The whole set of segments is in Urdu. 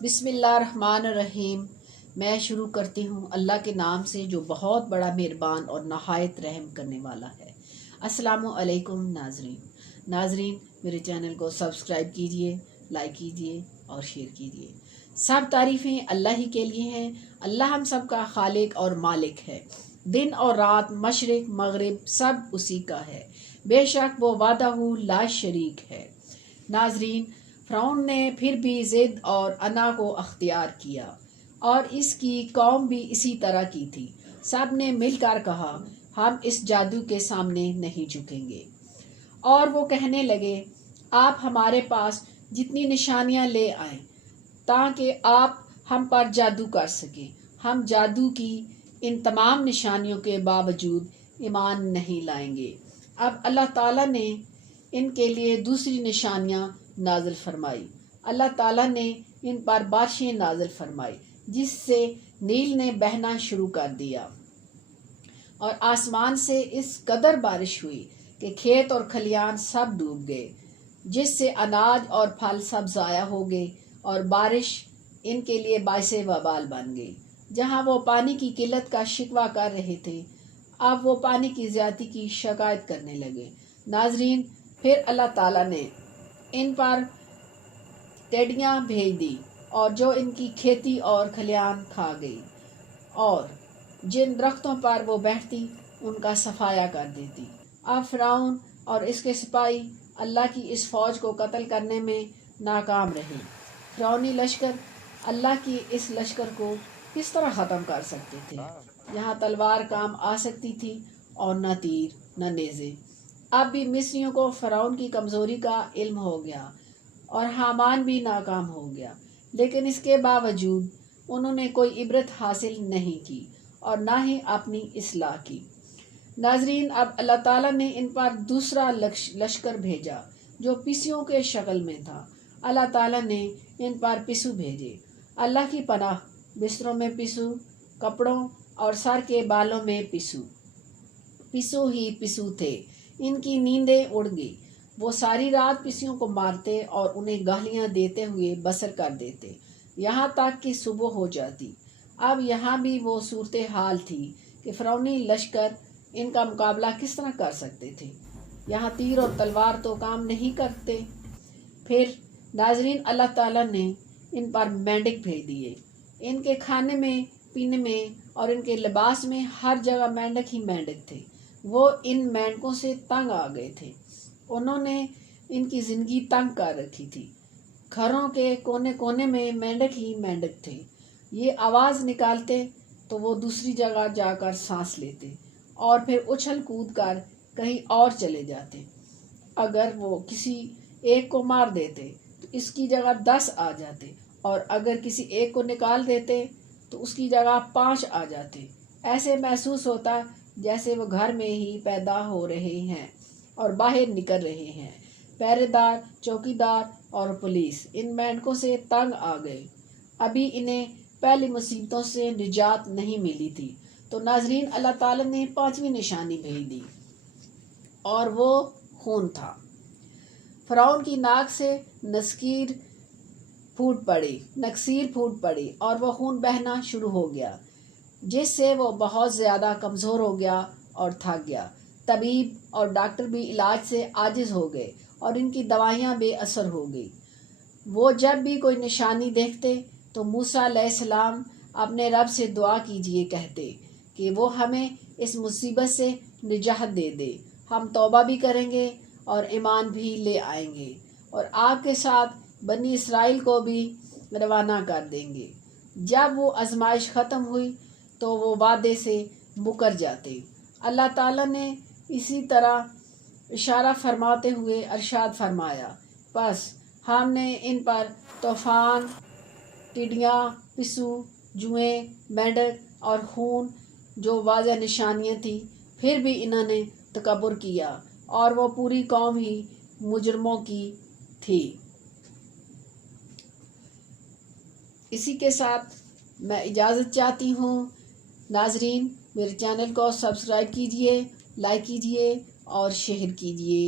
بسم اللہ الرحمن الرحیم۔ میں شروع کرتی ہوں اللہ کے نام سے جو بہت بڑا مہربان اور نہایت رحم کرنے والا ہے۔ السلام علیکم ناظرین میرے چینل کو سبسکرائب کیجئے، لائک کیجئے اور شیئر کیجئے۔ سب تعریفیں اللہ ہی کے لیے ہیں۔ اللہ ہم سب کا خالق اور مالک ہے۔ دن اور رات، مشرق مغرب سب اسی کا ہے۔ بے شک وہ وحدہ لا شریک ہے۔ ناظرین، فرعون نے پھر بھی ضد اور انا کو اختیار کیا اور اس کی قوم بھی اسی طرح کی تھی۔ سب نے مل کر کہا، ہم اس جادو کے سامنے نہیں جھکیں گے۔ اور وہ کہنے لگے، آپ ہمارے پاس جتنی نشانیاں لے آئیں تاکہ آپ ہم پر جادو کر سکیں۔ ہم جادو کی ان تمام نشانیوں کے باوجود ایمان نہیں لائیں گے۔ اب اللہ تعالیٰ نے ان کے لیے دوسری نشانیاں نازل فرمائی۔ اللہ تعالیٰ نے ان پر بارشیں نازل فرمائی جس سے نیل نے بہنا شروع کر دیا اور آسمان سے اس قدر بارش ہوئی کہ کھیت اور کھلیان سب ڈوب گئے، جس سے اناج اور پھل سب ضائع ہو گئے اور بارش ان کے لیے باعث وبال بن گئی۔ جہاں وہ پانی کی قلت کا شکوہ کر رہے تھے، اب وہ پانی کی زیادتی کی شکایت کرنے لگے۔ ناظرین، پھر اللہ تعالیٰ نے ان پر ٹیڈیاں بھیج دی اور جو ان کی کھیتی اور کھلیان کھا گئی، اور جن درختوں پر وہ بیٹھتی ان کا صفایا کر دیتی۔ اب فرعون اور اس کے سپاہی اللہ کی اس فوج کو قتل کرنے میں ناکام رہے۔ فرعونی لشکر اللہ کی اس لشکر کو کس طرح ختم کر سکتے تھے؟ یہاں تلوار کام آ سکتی تھی اور نہ تیر نہ نیزے۔ اب بھی مصریوں کو فرعون کی کمزوری کا علم ہو گیا اور حامان بھی ناکام ہو گیا، لیکن اس کے باوجود انہوں نے کوئی عبرت حاصل نہیں کی اور نہ ہی اپنی اصلاح کی۔ ناظرین، اب اللہ تعالیٰ نے ان پر دوسرا لشکر بھیجا جو پسیوں کے شکل میں تھا۔ اللہ تعالیٰ نے ان پر پسو بھیجے۔ اللہ کی پناہ، بستروں میں پسو، کپڑوں اور سر کے بالوں میں پسو ہی پسو تھے۔ ان کی نیندیں اڑ گئی۔ وہ ساری رات پسیوں کو مارتے اور انہیں گالیاں دیتے ہوئے بسر کر دیتے یہاں تک کہ صبح ہو جاتی۔ اب یہاں بھی وہ صورتحال تھی کہ فرعونی لشکر ان کا مقابلہ کس طرح کر سکتے تھے۔ یہاں تیر اور تلوار تو کام نہیں کرتے۔ پھر ناظرین، اللہ تعالیٰ نے ان پر مینڈک بھیج دیے۔ ان کے کھانے میں، پینے میں اور ان کے لباس میں ہر جگہ مینڈک ہی مینڈک تھے۔ وہ ان مینڈکوں سے تنگ آ گئے تھے۔ انہوں نے ان کی زندگی تنگ کر رکھی تھی۔ گھروں کے کونے کونے میں مینڈک ہی مینڈک تھے۔ یہ آواز نکالتے تو وہ دوسری جگہ جا کر سانس لیتے اور پھر اچھل کود کر کہیں اور چلے جاتے۔ اگر وہ کسی ایک کو مار دیتے تو اس کی جگہ 10 آ جاتے، اور اگر کسی ایک کو نکال دیتے تو اس کی جگہ 5 آ جاتے۔ ایسے محسوس ہوتا جیسے وہ گھر میں ہی پیدا ہو رہے ہیں اور باہر نکل رہے ہیں۔ پہرے دار، چوکی دار اور پولیس ان مینڈکوں سے تنگ آ گئے۔ ابھی انہیں پہلی مصیبتوں سے نجات نہیں ملی تھی تو ناظرین، اللہ تعالیٰ نے 5ویں نشانی بھیج دی اور وہ خون تھا۔ فرعون کی ناک سے نکسیر پھوٹ پڑی اور وہ خون بہنا شروع ہو گیا، جس سے وہ بہت زیادہ کمزور ہو گیا اور تھک گیا۔ طبیب اور ڈاکٹر بھی علاج سے عاجز ہو گئے اور ان کی دوائیاں بے اثر ہو گئی۔ وہ جب بھی کوئی نشانی دیکھتے تو موسیٰ علیہ السلام اپنے رب سے دعا کیجیے کہتے کہ وہ ہمیں اس مصیبت سے نجات دے دے۔ ہم توبہ بھی کریں گے اور ایمان بھی لے آئیں گے اور آپ کے ساتھ بنی اسرائیل کو بھی روانہ کر دیں گے۔ جب وہ آزمائش ختم ہوئی تو وہ وعدے سے مکر جاتے۔ اللہ تعالیٰ نے اسی طرح اشارہ فرماتے ہوئے ارشاد فرمایا، پس ہم نے ان پر طوفان، ٹڈیاں، پسو، جوئیں، مینڈک اور خون جو واضح نشانیاں تھیں، پھر بھی انہوں نے تکبر کیا اور وہ پوری قوم ہی مجرموں کی تھی۔ اسی کے ساتھ میں اجازت چاہتی ہوں۔ ناظرین، میرے چینل کو سبسکرائب کیجئے، لائک کیجئے اور شیئر کیجئے۔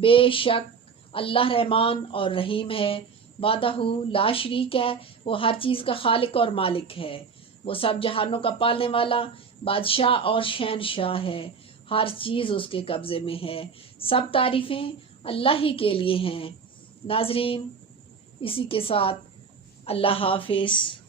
بے شک اللہ رحمان اور رحیم ہے۔ وحدہ لا شریک ہے، وہ ہر چیز کا خالق اور مالک ہے، وہ سب جہانوں کا پالنے والا بادشاہ اور شہنشاہ ہے، ہر چیز اس کے قبضے میں ہے، سب تعریفیں اللہ ہی کے لیے ہیں۔ ناظرین، اسی کے ساتھ اللہ حافظ۔